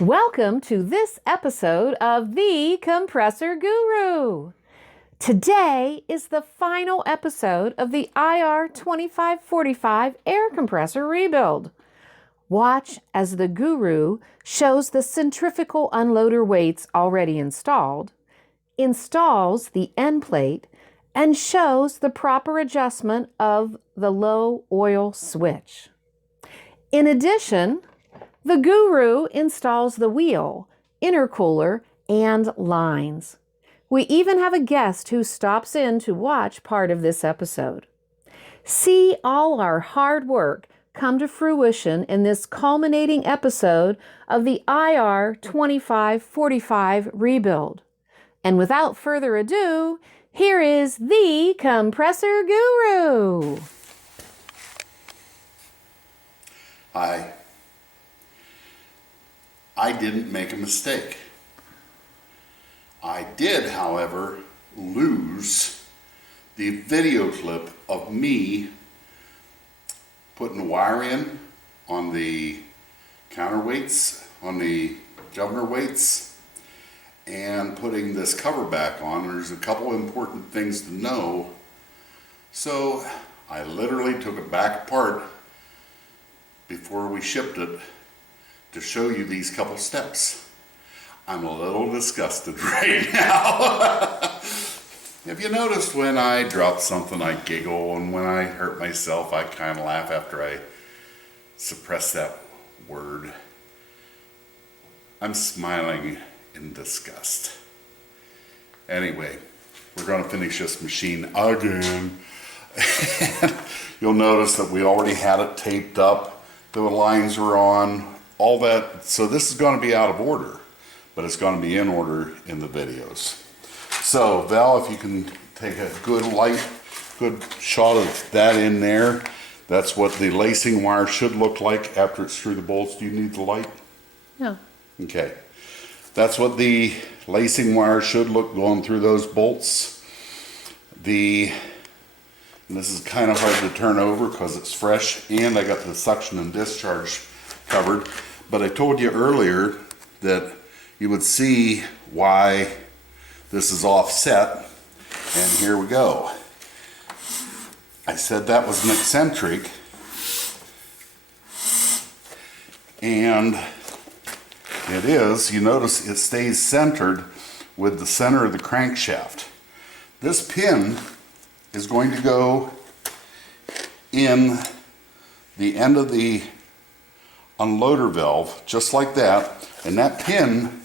Welcome to this episode of The Compressor Guru. Today is the final episode of the IR 2545 air compressor rebuild. Watch as the guru shows the centrifugal unloader weights already installed, installs the end plate, and shows the proper adjustment of the low oil switch. In addition, the guru installs the wheel, intercooler, and lines. We even have a guest who stops in to watch part of this episode. See all our hard work come to fruition in this culminating episode of the IR 2545 rebuild. And without further ado, here is the Compressor Guru. Hi. I didn't make a mistake. I did, however, lose the video clip of me putting the wire in on the counterweights, on the governor weights, and putting this cover back on. There's a couple important things to know. So I literally took it back apart before we shipped it to show you these couple steps. I'm a little disgusted right now. Have you noticed when I drop something I giggle, and when I hurt myself I kind of laugh after I suppress that word? I'm smiling in disgust. Anyway, we're going to finish this machine again. You'll notice that we already had it taped up. The lines are on. All that, so this is going to be out of order, but it's going to be in order in the videos. So Val, if you can take a good shot of that in there. That's what the lacing wire should look like after it's through the bolts. Do you need the light? No. Okay. That's what the lacing wire should look going through those bolts. And this is kind of hard to turn over because it's fresh, and I got the suction and discharge covered. But I told you earlier that you would see why this is offset, and here we go. I said that was an eccentric, and it is. You notice it stays centered with the center of the crankshaft. This pin is going to go in the end of the unloader valve, just like that, and that pin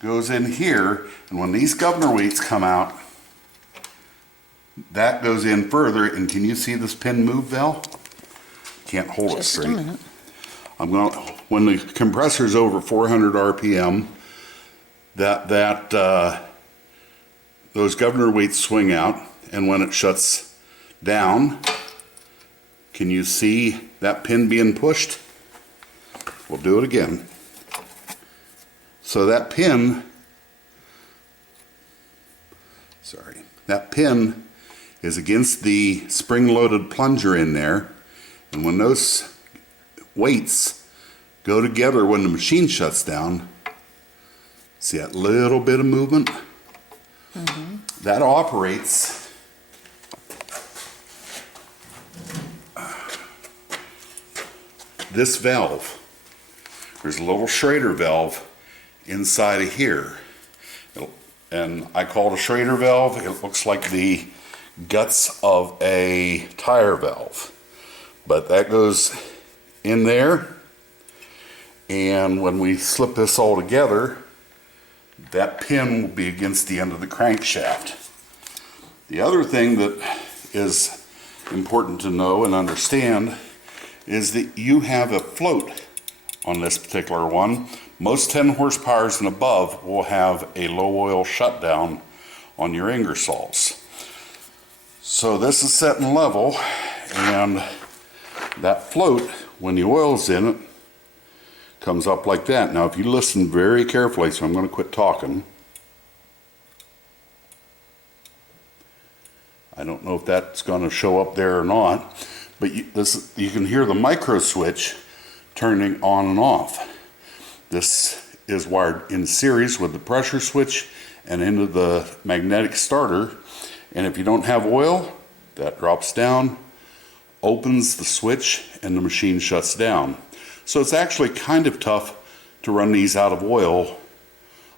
goes in here, and when these governor weights come out, that goes in further. And can you see this pin move, Val? Can't hold it straight. Just a minute. When the compressor is over 400 RPM, those governor weights swing out, and when it shuts down, can you see that pin being pushed? We'll do it again. So that pin is against the spring-loaded plunger in there, and when those weights go together when the machine shuts down, see that little bit of movement? Mm-hmm. That operates this valve. There's a little Schrader valve inside of here, and I call it a Schrader valve. It looks like the guts of a tire valve, but that goes in there, and when we slip this all together, that pin will be against the end of the crankshaft. The other thing that is important to know and understand is that you have a float on this particular one. Most 10 horsepowers and above will have a low oil shutdown on your Ingersolls. So this is set and level, and that float, when the oil's in it, comes up like that. Now if you listen very carefully, so I'm going to quit talking. I don't know if that's going to show up there or not, but you can hear the micro switch turning on and off. This is wired in series with the pressure switch and into the magnetic starter. And if you don't have oil, that drops down, opens the switch, and the machine shuts down. So it's actually kind of tough to run these out of oil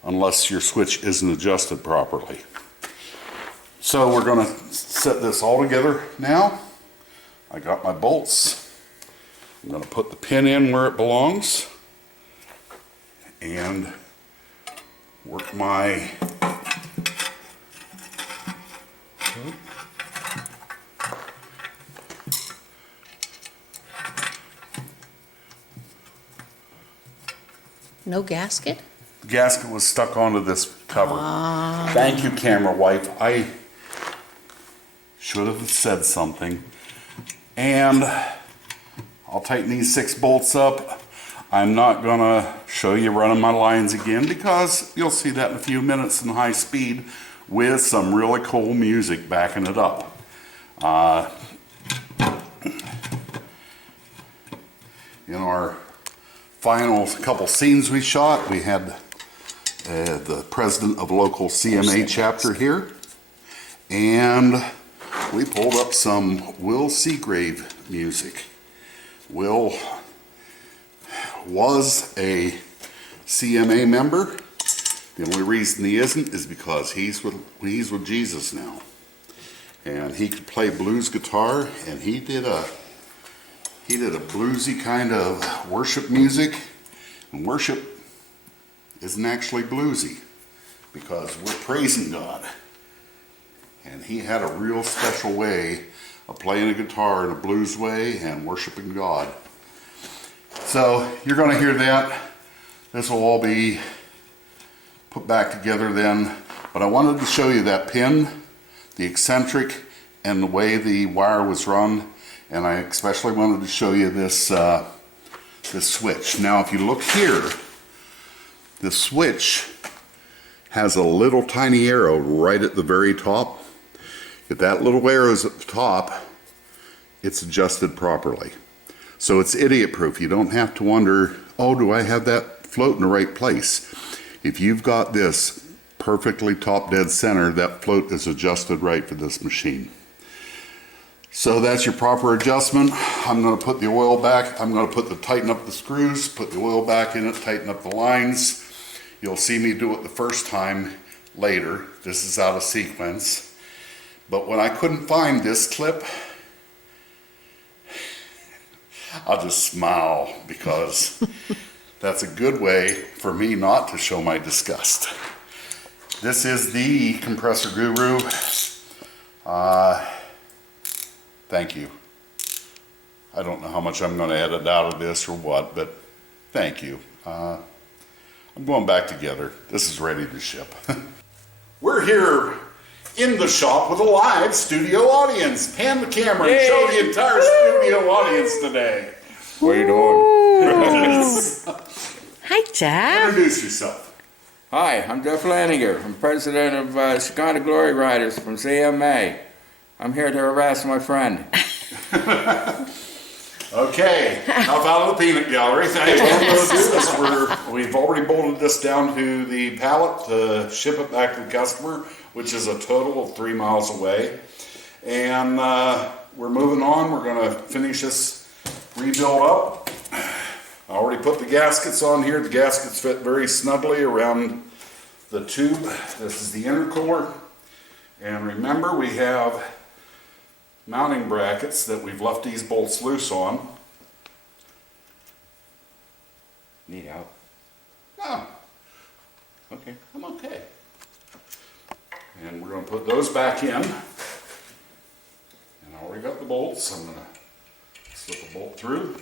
unless your switch isn't adjusted properly. So we're going to set this all together now. I got my bolts. I'm going to put the pin in where it belongs and work my No gasket? the gasket was stuck onto this cover. Thank you, camera wife. I should have said something. And I'll tighten these 6 bolts up. I'm not gonna show you running my lines again because you'll see that in a few minutes in high speed with some really cool music backing it up. In our final couple scenes we shot, we had the president of local CMA chapter here, and we pulled up some Will Seagrave music. Will was a CMA member. The only reason he isn't is because he's with Jesus now, and he could play blues guitar, and he did a bluesy kind of worship music, and worship isn't actually bluesy because we're praising God. And he had a real special way of playing a guitar in a blues way and worshiping God. So you're going to hear that. This will all be put back together then. But I wanted to show you that pin, the eccentric, and the way the wire was run. And I especially wanted to show you this, this switch. Now if you look here, the switch has a little tiny arrow right at the very top. If that little arrow is at the top, it's adjusted properly. So it's idiot proof. You don't have to wonder, oh, do I have that float in the right place? If you've got this perfectly top dead center, that float is adjusted right for this machine. So that's your proper adjustment. I'm going to put the oil back. I'm going to tighten up the screws, put the oil back in it, tighten up the lines. You'll see me do it the first time later. This is out of sequence. But when I couldn't find this clip, I'll just smile because that's a good way for me not to show my disgust. This is the Compressor Guru. Thank you. I don't know how much I'm going to edit out of this or what, but thank you. I'm going back together. This is ready to ship. We're here in the shop with a live studio audience. Pan the camera and show the entire studio audience today. What are you doing? Hi, Jeff. Introduce yourself. Hi, I'm Jeff Laniger. I'm president of Chicago Glory Riders from CMA. I'm here to harass my friend. Okay, enough out of the peanut gallery. Thanks. What we're going to do is we've already bolted this down to the pallet to ship it back to the customer, which is a total of 3 miles away. And we're moving on. We're going to finish this rebuild up. I already put the gaskets on here. The gaskets fit very snugly around the tube. This is the intercooler. And remember, we have mounting brackets that we've left these bolts loose on. Need help? Oh, okay, I'm okay. And we're going to put those back in. And I already got the bolts. I'm going to slip a bolt through.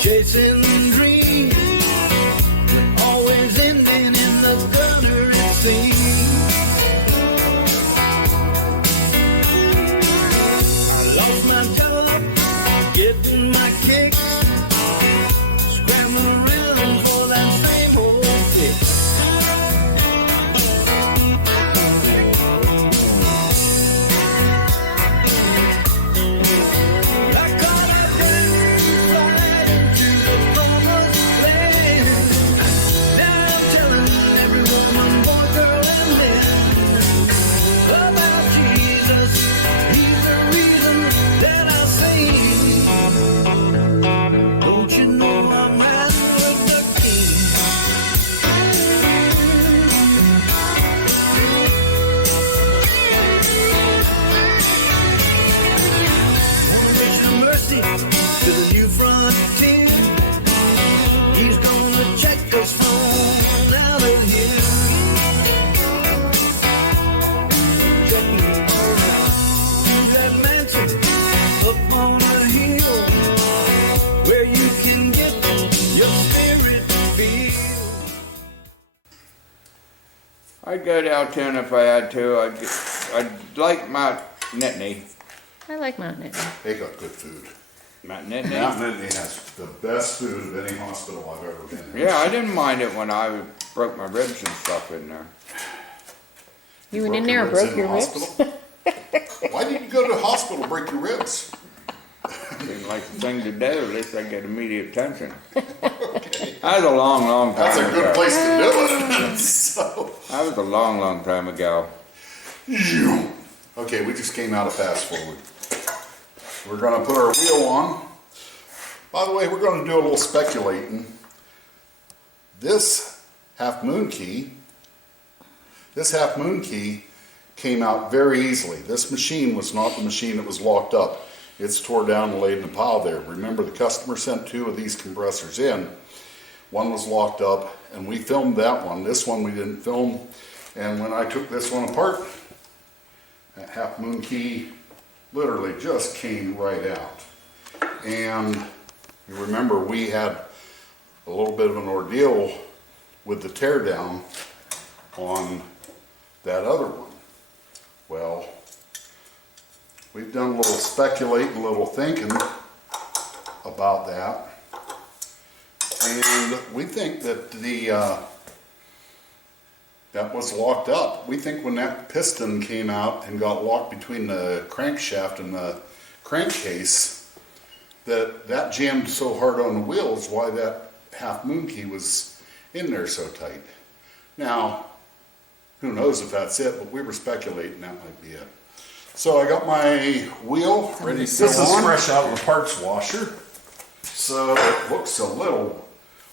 Chasing dreams, but always ending in the gutter, it seems. visit to the new frontier. He's gonna check us on out of here. Check me out to that mansion up on a hill where you can get your spirit filled. I'd go downtown if I had to. I'd like Mount Nittany. I like Mount Nittany. They got good food. Mount Nittany? Mount Nittany has the best food of any hospital I've ever been in. Yeah, I didn't mind it when I broke my ribs and stuff in there. You went in there and broke your ribs? Hospital? Why did you go to the hospital to break your ribs? Seemed like the thing to do. At least I get immediate attention. That was a long, long time That's a ago. good place to do it. So, That was a long, long time ago. okay, we just came out of fast forward. We're going to put our wheel on. By the way, we're going to do a little speculating. This half moon key came out very easily. This machine was not the machine that was locked up. It's tore down and laid in a pile there. Remember, the customer sent 2 of these compressors in. One was locked up, and we filmed that one. This one we didn't film. And when I took this one apart, that half moon key literally just came right out. And you remember we had a little bit of an ordeal with the teardown on that other one. Well, we've done a little speculating, a little thinking about that. And we think that that was locked up. We think when that piston came out and got locked between the crankshaft and the crankcase, that jammed so hard on the wheels, why that half moon key was in there so tight. Now, who knows if that's it, but we were speculating that might be it. So I got my wheel ready to go on. This is fresh out of the parts washer, so it looks a little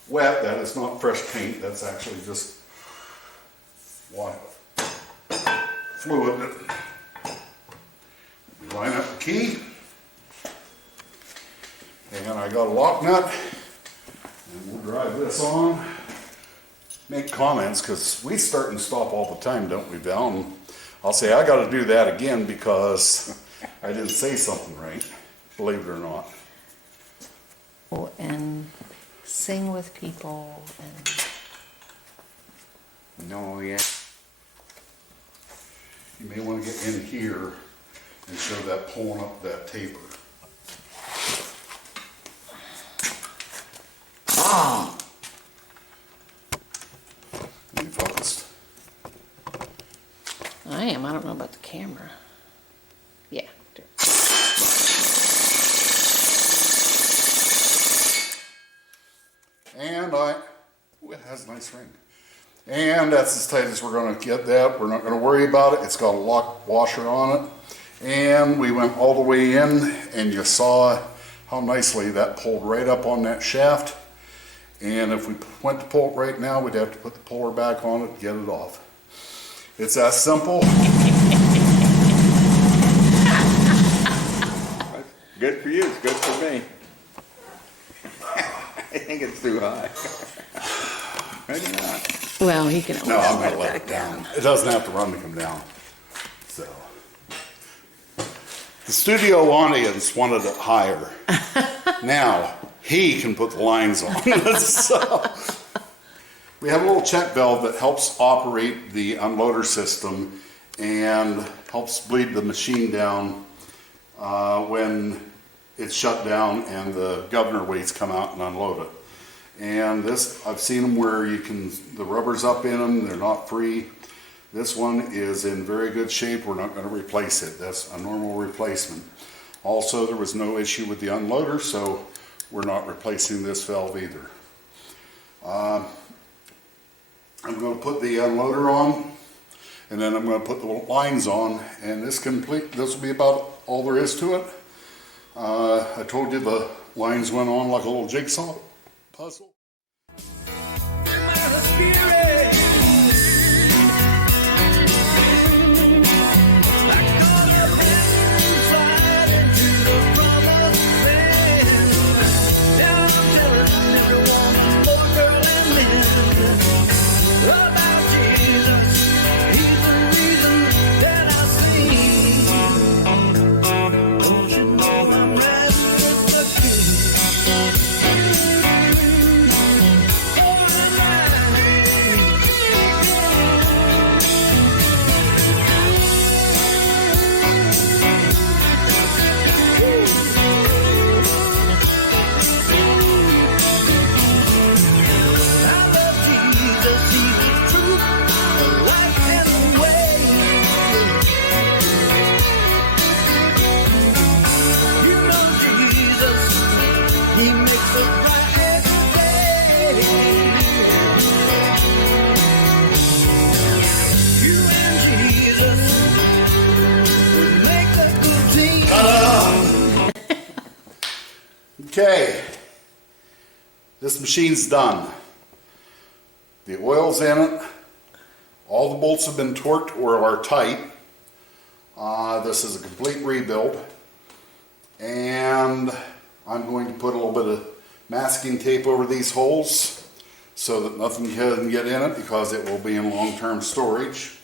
wet. That is not fresh paint, that's actually just fluid. We line up the key, and I got a lock nut, and we'll drive this on. Make comments, because we start and stop all the time, don't we, Val? And I'll say I got to do that again because I didn't say something right, believe it or not. And sing with people and No, yeah. You may want to get in here and show that pulling up that taper. Are you focused? I am. I don't know about the camera. Yeah. And ooh, it has a nice ring. And that's as tight as we're going to get that. We're not going to worry about it. It's got a lock washer on it. And we went all the way in, and you saw how nicely that pulled right up on that shaft. And if we went to pull it right now, we'd have to put the puller back on it to get it off. It's that simple. Good for you, it's good for me. I think it's too high. Maybe not. Well, he can always No, I'm let going to it let back it down. down. It doesn't have to run to come down. So, the studio audience wanted it higher. Now, he can put the lines on. So, we have a little check valve that helps operate the unloader system and helps bleed the machine down when it's shut down and the governor weights come out and unload it. And this, I've seen them where the rubber's up in them, they're not free. This one is in very good shape. We're not going to replace it. That's a normal replacement. Also, there was no issue with the unloader, so we're not replacing this valve either. I'm going to put the unloader on, and then I'm going to put the lines on, and this will be about all there is to it. I told you the lines went on like a little jigsaw puzzle. Like Okay, this machine's done. The oil's in it. All the bolts have been torqued or are tight. This is a complete rebuild. And I'm going to put a little bit of masking tape over these holes so that nothing can get in it because it will be in long-term storage.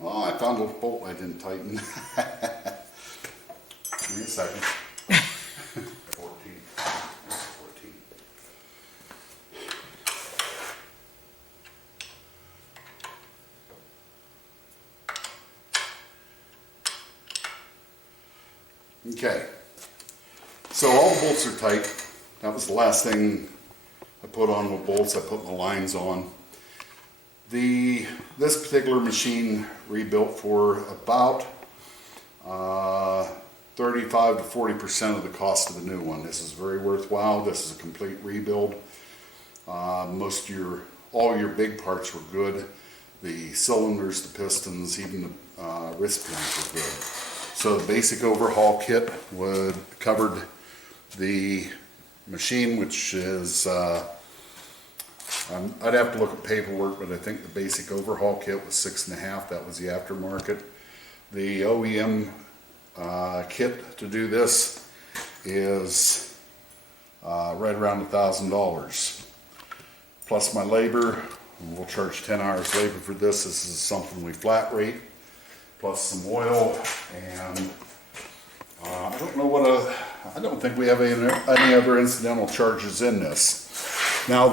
Oh, I found a bolt I didn't tighten. Give me a second. 14. 14. Okay. So all the bolts are tight. That was the last thing I put on with bolts. I put my lines on. This particular machine rebuilt for about 35 to 40% of the cost of the new one. This is very worthwhile. This is a complete rebuild. All your big parts were good. The cylinders, the pistons, even the wrist pins were good. So the basic overhaul kit covered the machine, which is, I'd have to look at paperwork, but I think the basic overhaul kit was $6.5. That was the aftermarket. The OEM kit to do this is right around $1,000. Plus my labor, we'll charge 10 hours labor for this. This is something we flat rate, plus some oil, and I don't think we have any other incidental charges in this. Now,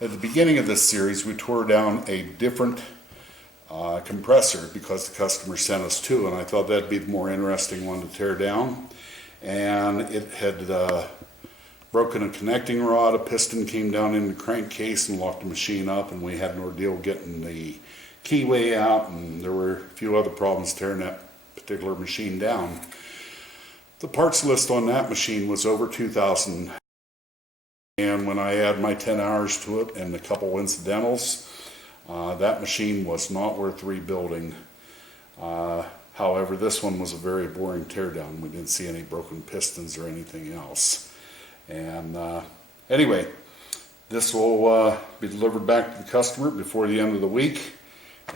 at the beginning of this series, we tore down a different compressor because the customer sent us two, and I thought that'd be the more interesting one to tear down. And it had broken a connecting rod, a piston came down in the crankcase and locked the machine up, and we had an ordeal getting the keyway out, and there were a few other problems tearing that particular machine down. The parts list on that machine was over $2,000, and when I add my 10 hours to it and a couple incidentals, that machine was not worth rebuilding. However, this one was a very boring teardown. We didn't see any broken pistons or anything else. And anyway, this will be delivered back to the customer before the end of the week.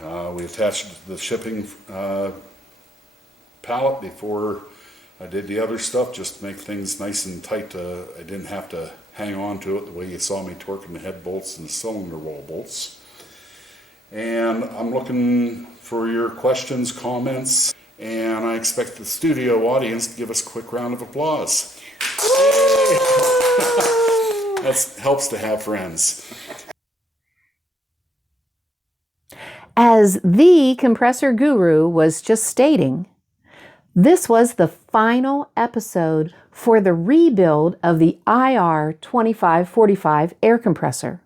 We attached it to the shipping pallet before I did the other stuff, just to make things nice and tight. I didn't have to hang on to it the way you saw me torquing the head bolts and the cylinder wall bolts. And I'm looking for your questions, comments, and I expect the studio audience to give us a quick round of applause. That helps to have friends. As the compressor guru was just stating, this was the final episode for the rebuild of the IR 2545 air compressor.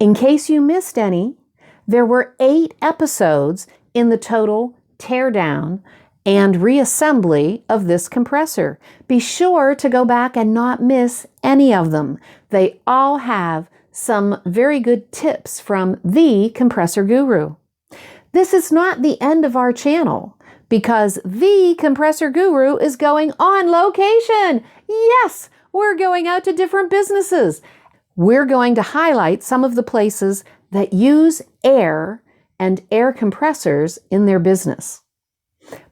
In case you missed any, there were 8 episodes in the total teardown and reassembly of this compressor. Be sure to go back and not miss any of them. They all have some very good tips from the compressor guru. This is not the end of our channel, because the compressor guru is going on location. Yes, we're going out to different businesses. We're going to highlight some of the places that use air and air compressors in their business.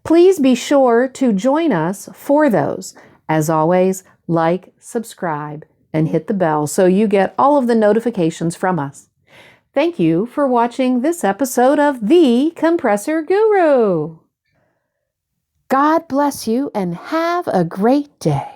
Please be sure to join us for those. As always, like, subscribe, and hit the bell so you get all of the notifications from us. Thank you for watching this episode of The Compressor Guru. God bless you and have a great day.